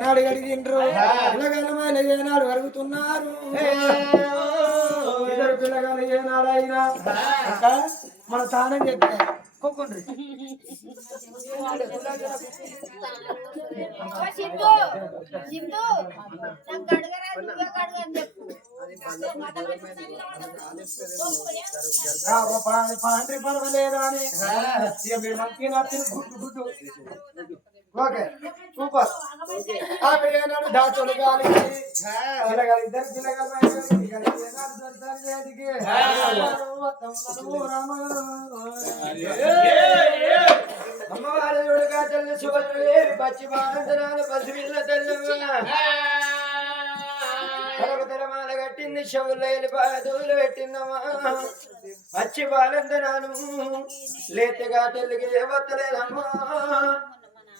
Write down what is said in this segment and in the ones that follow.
నాడు అడిగిండ్రు పిల్లగాలమైన ఏనాడు అడుగుతున్నారు ఇద్దరు పిల్లగాలు ఏనాడైనా మన తానం చెప్తే కొక్కుండ్రి పాండ్రి పర్వాలేదా అని గుడ్డు గుడ్డు ఓకే సూపర్ ఆ పిల్లగాడు దాచోడు గాలి పిల్లగాడు ఇద్దరు అమ్మవారి ఉడగా తల్లి శుభ్రే పచ్చి బాంధనాలు పసిపిల్ల తల్లి తరమాల కట్టింది చెవుల్లో వెళ్ళిపోదూలు పెట్టిందమ్మా పచ్చి బాలంధనాను లేతగా తల్లికి దేవతలేదమ్మా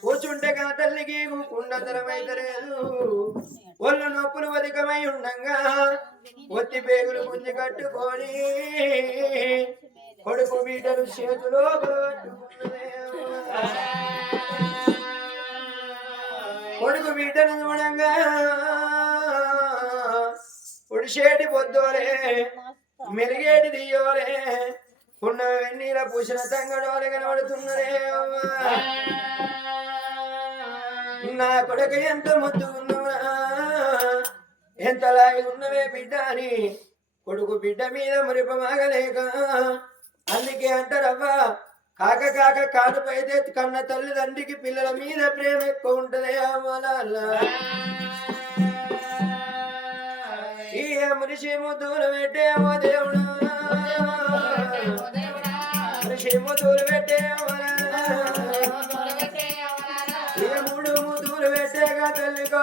కూర్చుంటే గా తల్లికి కుండతరమైతలేదు ఒళ్ళు నొప్పులు అధికమై ఉండంగా ఒత్తి పేగులు గుంజి కట్టుకొని కొడుకు బిడ్డలు చేతిలో కొడుకు బిడ్డను చూడంగా ఉడిసేటి పొద్దులే మెరిగేటి దియోలే ఉన్న వెన్నీల పూసిన తంగడోలే కనబడుతున్నరే నా కొడుకు ఎంత ముద్దు ఉన్నవా ఎంతలాగి ఉన్నవే బిడ్డ అని కొడుకు బిడ్డ మీద మురిపమాగలేక అందుకే అంటారవ్వా కాక కాక కానుపైతే కన్న తల్లిదండ్రికి పిల్లల మీద ప్రేమ ఎక్కువ ఉంటదే అమ్మలా ఈ మనిషి ముద్దులు పెట్టేమో దేవుడా మనిషి ముద్దులు పెట్టేమో మూడు ముద్దులు పెట్టేగా తల్లికో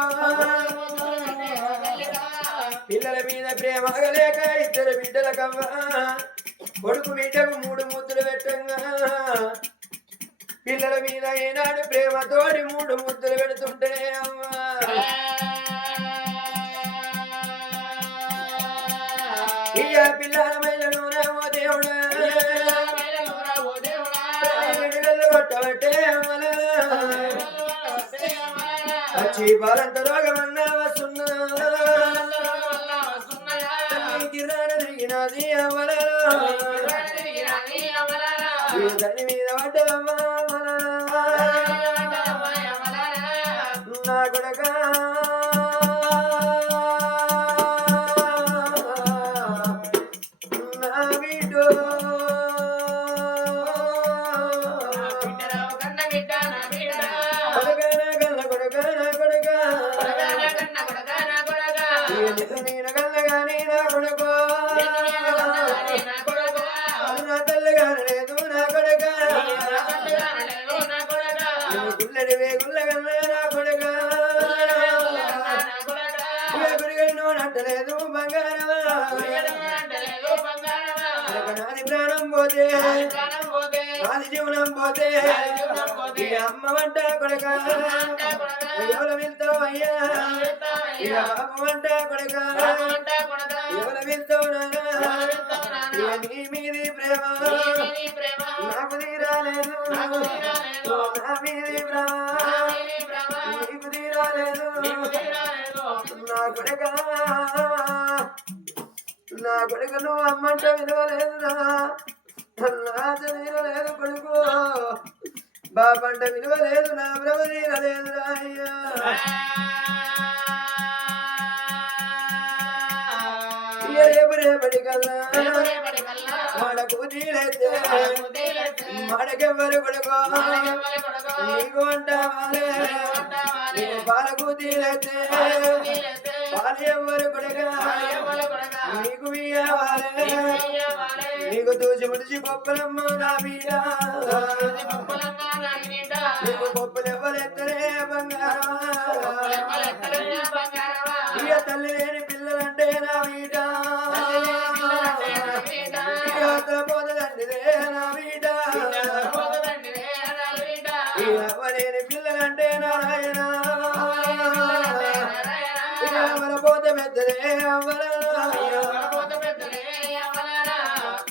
పిల్లల మీద ప్రేమ లేక ఇద్దరు బిడ్డలకవ్వ కొడుకు బిడ్డకు మూడు ముద్దులు పెట్టంగా పిల్లల మీద ఏనాడు ప్రేమతోటి మూడు ముద్దులు పెడుతుంటే అమ్మా ఇక పిల్లల మైలలోనేమో దేవుడా కొట్టబట్టే వచ్చి బాలంత రోగమన్నా వస్తున్నది దాని మీద పడ్డదమ్మా నా కొడక నా బిడ్డో నేను కల్లగాని నా కొడుకో నా తల్లిగాని లేదు నా కొడుక గుల్లడి వేగుల్లగల్ల నా కొడుక గురిగడినో నట్టలేదు బంగారమా నాది ప్రాణం పోతే నాది జీవనం పోతే అమ్మ వంట కొడుక ఎవరు వెళ్తావు అయ్యా అమ్మ వంట కొడుక ఎవరు వెళ్తావు నానా నీ మీది ప్రేమ నాకు తీరాలేదు నా మీది ప్రేమ నీకు తీరాలేదు నా కొడుక నువ్వు అమ్మంట విలువలేదురా లేదు కొడుకు బాబంట విలువ లేదు నా బ్రహ్మ తీరలేదురా అయ్యా రేపటి కల్లా మనకు తీరైతే మనకెవ్వరు కొడుకో నీకు అంటావాలే నీకు పాలకు తీరైతే పాలు ఎవ్వరు కొడుక నీకు ఇయ్యవాలే నీకు తూచి ముడిచి గొప్పలమ్మ నా బీడ నీకు గొప్పలు ఎవరెత్తరే బంగారమా ఇక తల్లి లేని పిల్లలంటే నా బీడ పోదండిదే నా బీడ ఎవరేని పిల్లలంటే నారాయణ మన పోత పెద్దదే అవ్వల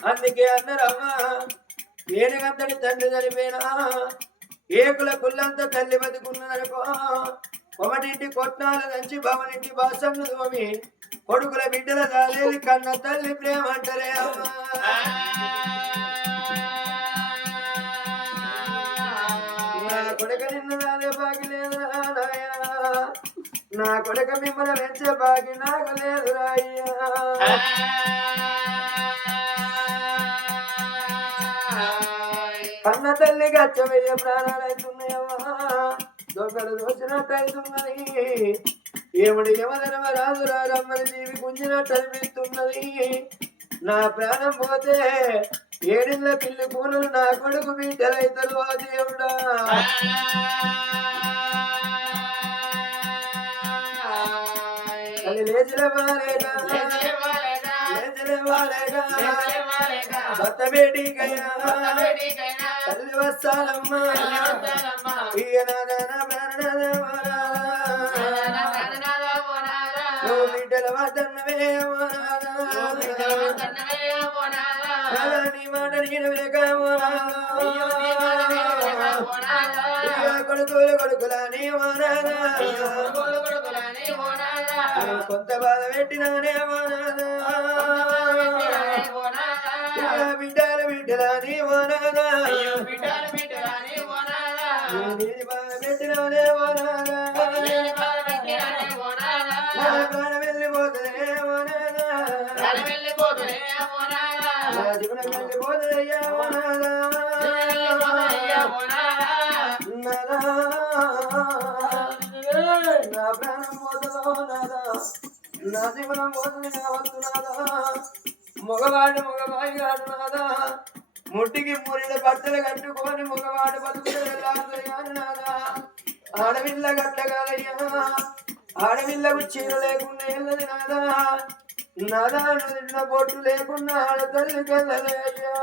అందుకే అన్నారమ్మా ఏనుగంతటి తండ్రి చనిపోయినా ఏకుల కుల్లంతా తల్లి బతుకున్నారనుకో ఒకటింటి కొట్నాల నుంచి భవనింటి బాసన్ను తోమి కొడుకుల బిడ్డల దాలేది కన్న తల్లి ప్రేమ అంటారే అమ్మా కొడుక నిన్న దానే బాగి లేదా నా కొడుక మిమ్మల్ని వెంచే బాగి నాకు లేదు రాయ్యా కన్న తల్లి గచ్చమయ్య ప్రాణాలైతున్నాయమ్మా దొంగలు దోచినట్టు అవుతున్నది ఏముడి యమధర్మ రాజు రారమ్మని జీవి గుంజినట్టు అనిపిస్తున్నది నా ప్రాణం పోతే ఏడిళ్ళ పిల్లి కూనలు నా కొడుకు బిడ్డలైతలు ఆ దేవుడా అది లేచిన బాలేగా భర్త బేటీకైనా తల్లి వస్తానమ్మా బిడ్డల వాటన్నవే నీ మాట నేను కొడుకులు కొడుకులని కొంత బాధ పెట్టినానే బిడ్డల బిడ్డలని బాధ పెట్టినానే వెళ్ళిపోతుంది జీవనం వెళ్ళిపోతుందయ్యా నా ప్రాణం పోతుందో నాదా నా జీవనం పోతుంది నా వద్దు నాదా మగవాడు మగవాయి కాదు నాదా ముట్టికి మురిడ బట్టలు కట్టుకొని మగవాడు బతుకుతాడు కాదు నాదా ఆడవిల్ల గట్టగాలయ్యా ఆడవిల్లకు చీర లేకుండా వెళ్ళదు నాదా నాదా నుదిన బొట్టు లేకుండా ఆడతల్లి కల్లలే అయ్యా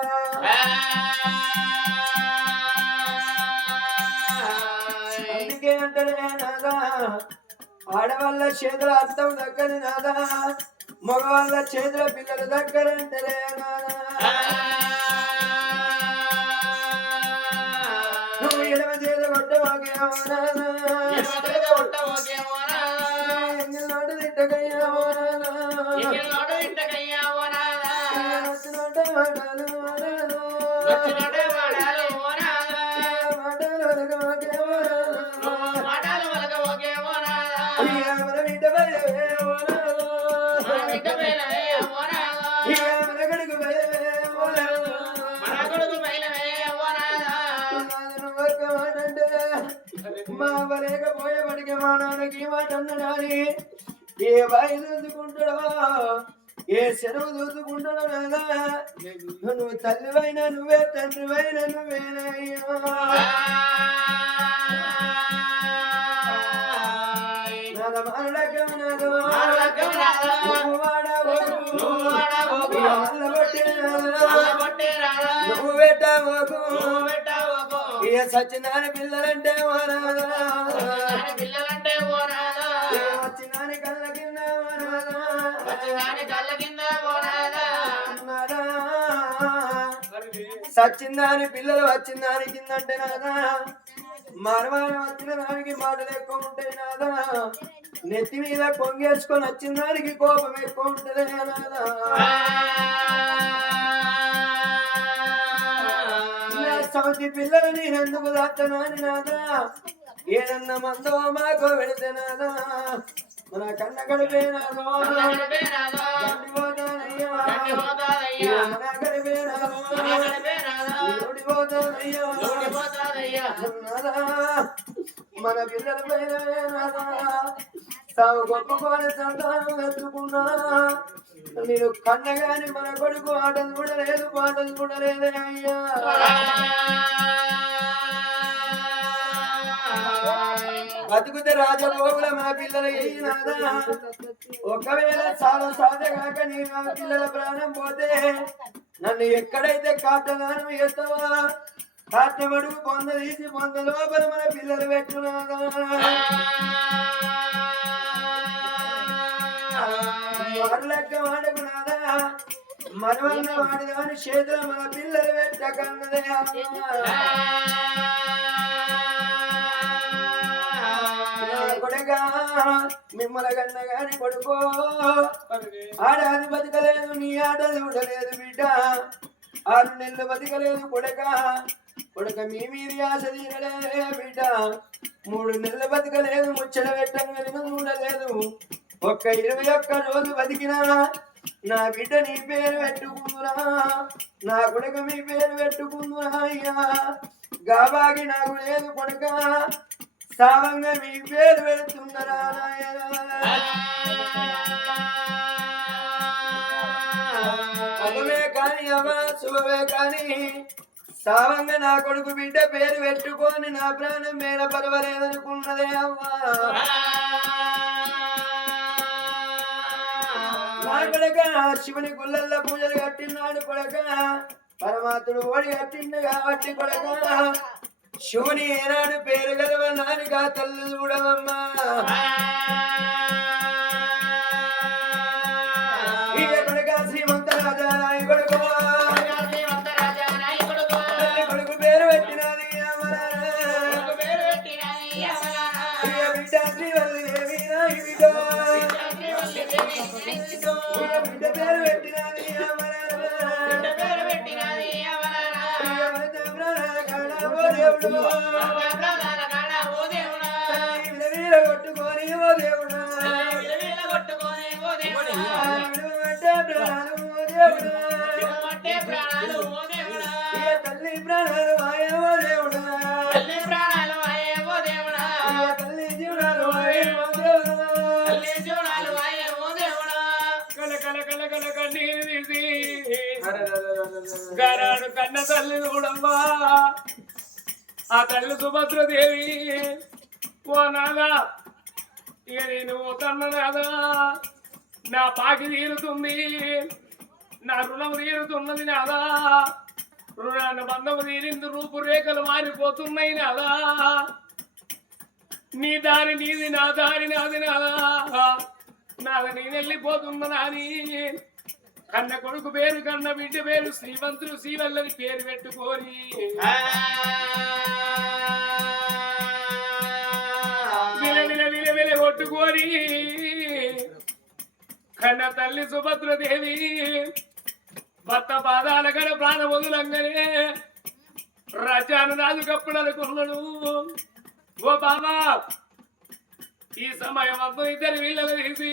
అందుకే అంటారే నాదా ఆడవాళ్ళ చేతుల అర్థం దగ్గర నాదా మగవాళ్ళ చేతుల పిల్లల దగ్గర అంటారే నాదా నువ్వు ఎడమ చేతులు కొట్టవాకేమో నాదా ఎంగిల్లోటు తిట్టకయ్యామో మా లేకపోయేపటికి మా నాన్నకి మాట అన్నడాని ఏ బాయి చూసుకుంటాడో ఏ చెరువు చూసుకుంటాడో నాదా నువ్వు తల్లివైనా నువ్వే తండ్రివైనా నువ్వేనయ్యా నువ్వు పెట్టావు సచ్చినాని పిల్లలంటే వచ్చినాని కళ్ళ కింద సచ్చిందాని పిల్లలు వచ్చిందాని కిందంటే నాదా మరవారం వచ్చిన దానికి మాటలు ఎక్కువ ఉంటాయి నాదా నెత్తి మీద కొంగేసుకొని వచ్చిన దానికి కోపం ఎక్కువ ఉంటుంది నాదా సౌతి పిల్లలు నేనెందుకు దాత్తను అని నాదా ఏదన్నా మందో మాకో వెళితే నాదా మన కన్న గడిపే నాదో మన గడిపే మన పిల్లల పైన నాదా తాము గొప్పకోని సంతానం ఎత్తుకున్నా నేను కన్నగాని మన కొడుకు ఆటలు కూడా లేదు పాటలు కూడా లేదే అయ్యా బతుకుతే రాజభోగుల మా పిల్లలు అయినాదా ఒకవేళ చాలా సాధగాక నీ మా పిల్లల ప్రాణం పోతే నన్ను ఎక్కడైతే కాటగానం ఎత్తవా కాటమడుగు పొంద తీసి పొంద లోపల మన పిల్లలు పెట్టున్నాదా లెక్క వాడుకున్నాదా మనవన్న వాడిదాని చేతుల మన పిల్లలు పెట్టకన్నదే కొడక కొడుక మిమ్మల కన్న గాని కొడుకో ఆడాది బతకలేదు నీ ఆట చూడలేదు బిడ్డ 6 నెలలు బతకలేదు కొడుక మీ మీది ఆశ తీరలే బిడ్డ 3 నెలలు బతకలేదు ముచ్చట పెట్టంగా చూడలేదు ఒక్క 21 రోజు బతికినా నా బిడ్డ నీ పేరు పెట్టుకుందురా నా కొడుక మీ పేరు పెట్టుకుందురా అయ్యా గాబాగి నాకు లేదు కొడుక సావంగా మీ పేరు పెడుతున్నారా అదే కాని అమ్మా శుభమే కాని సావంగా నా కొడుకు బిడ్డ పేరు పెట్టుకొని నా ప్రాణం మీద పర్వాలేదనుకున్నదే అమ్మా నా కొడుక శివుని గుళ్ళల్లో పూజలు కట్టినాడు కొడుక పరమాత్ముడు ఓడి కట్టిండు కాబట్టి కొడుక శివుని ఏనాడు పేరు గలవ నానిగా తల్లి చూడవమ్మా కొడుక శ్రీమంత రాజా నాయ కొడుకు తల్లి కొడుకు పేరు పెట్టినది బిడ్డ శ్రీవల్లి దేవి నాయ బిడ్డ పేరు పెట్టినది కొట్టుకొని ఓ దేవుడా తల్లి ప్రాణాలు ఆయో దేవుడా తల్లి జీవనాలు ఆయో కల కన్నీరు తీసి గారాడు కన్న తల్లి చూడమ్మా ఆ తల్లి సుభద్రదేవి ఓ నాదా ఇక నేను పోతన్న నాదా నా పాకి తీరుతుంది నా రుణం తీరుతున్నది నాదా రుణాన్ని బంధము తీరింది రూపురేఖలు మారిపోతున్నాయి నాదా నీ దారి నీది నా దారి నాది నాదా నాద నేను వెళ్ళిపోతున్నా నాని కన్న కొడుకు పేరు కన్న బిడ్డ పేరు శ్రీమంతులు శ్రీవల్లని పేరు పెట్టుకొని విల కొట్టుకొని కన్న తల్లి సుభద్రదేవి భర్త పాదాల గడ ప్రాణ వదులంగానే రాజ్యాను రాజు కప్పుడు అనుకున్నాడు ఓ బాబా ఈ సమయం అంతా 2 వీళ్ళని తీసి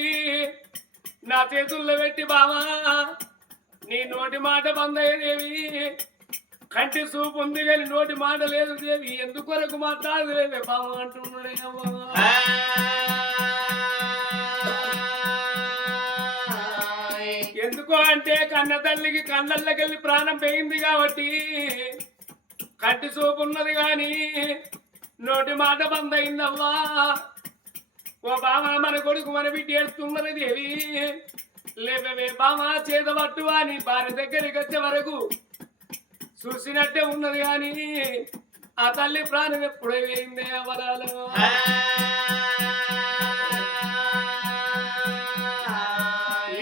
నా చేతుల్లో పెట్టి బావా నీ నోటి మాట బందయ్య దేవి కంటి చూపు ఉంది కానీ నోటి మాట లేదు దేవి ఎందుకొరకు మాట్లాడలేదే బావా అంటున్నాడే ఎందుకో అంటే కన్న తల్లికి కళ్ళల్లోకెళ్ళి ప్రాణం పోయింది కాబట్టి కంటి చూపు ఉన్నది గాని నోటి మాట బందయిందవ్వా ఓ బావా మన కొడుకు మన బిడ్డ ఏడుతున్నది దేవి లేవే బావా చేత పట్టువా నీ భార్య దగ్గరికి వచ్చే వరకు చూసినట్టే ఉన్నది కానీ ఆ తల్లి ప్రాణం ఎప్పుడే వేయిందే అవరాలు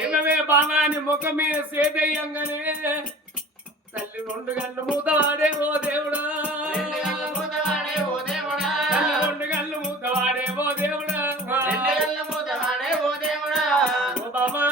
ఏమవే బావా నీ ముఖం మీద సేదయ్యంగానే తల్లి 2 గంటలు మూతవాడే ఓ దేవుడా 2 గంటలు మూతవాడే ఓ దేవుడా Baba